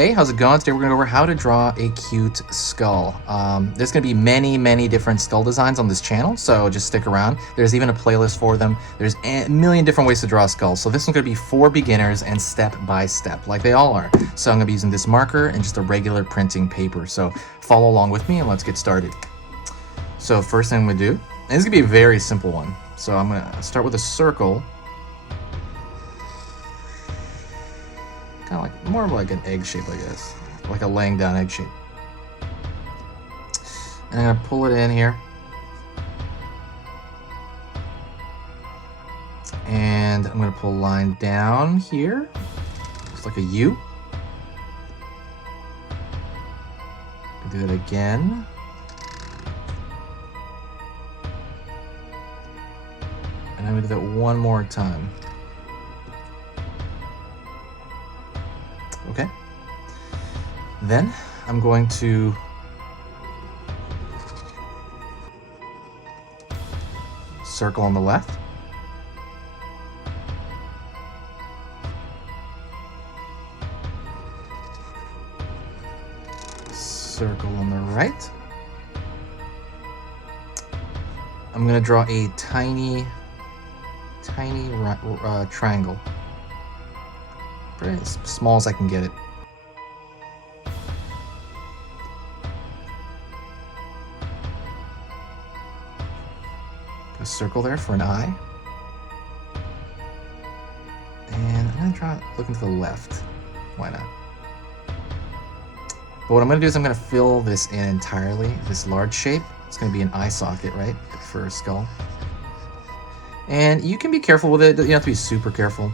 Hey, how's it going? Today we're going to go over how to draw a cute skull. There's going to be many different skull designs on this channel, so just stick around. There's even a playlist for them. There's a million different ways to draw a skull. So this one's going to be for beginners and step by step, like they all are. So I'm going to be using this marker and just a regular printing paper. So follow along with me and let's get started. So first thing I'm going to do, and this is going to be a very simple one. So I'm going to start with a circle. Kind of like, more of like an egg shape, I guess. Like a laying down egg shape. And I'm gonna pull it in here. And I'm gonna pull a line down here. Looks like a U. Do that again. And I'm gonna do that one more time. Okay, then I'm going to circle on the left, circle on the right. I'm going to draw a tiny triangle. As small as I can get it. Put a circle there for an eye. And I'm going to draw it looking to the left. Why not? But what I'm going to do is I'm going to fill this in entirely, this large shape. It's going to be an eye socket, right, for a skull. And you can be careful with it. You don't have to be super careful.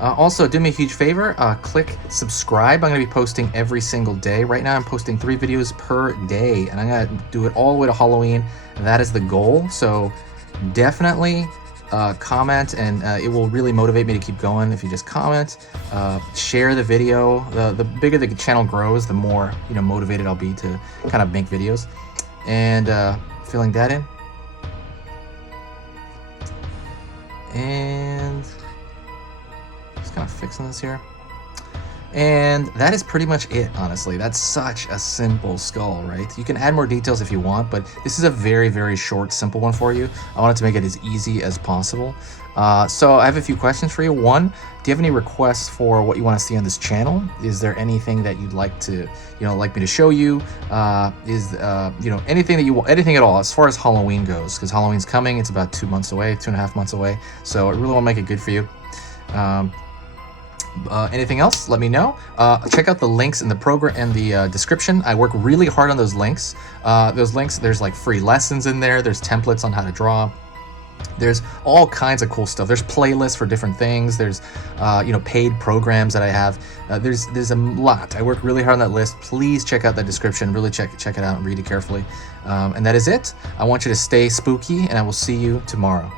Also, do me a huge favor, click subscribe. I'm going to be posting every single day. Right now I'm posting 3 videos per day, and I'm going to do it all the way to Halloween. That is the goal, so definitely comment, and it will really motivate me to keep going if you just comment. Share the video. The bigger the channel grows, the more motivated I'll be to kind of make videos. And filling that in. And kind of fixing this here, and that is pretty much it. Honestly, that's such a simple skull, right? You can add more details if you want, but this is a very short, simple one for you. I wanted to make it as easy as possible. So I have a few questions for you. One, do you have any requests for what you want to see on this channel? Is there anything that you'd like to, like me to show you? Anything that you want, anything at all, as far as Halloween goes, because Halloween's coming. It's about 2 months away, 2.5 months away. So I really want to make it good for you. Anything else, let me know. Check out the links in the program and the description. I work really hard on those links. There's like free lessons in there. There's templates on how to draw. There's all kinds of cool stuff. There's playlists for different things. There's paid programs that I have. There's a lot. I work really hard on that list. Please check out that description. Really check it out and read it carefully. And that is it. I want you to stay spooky, and I will see you tomorrow.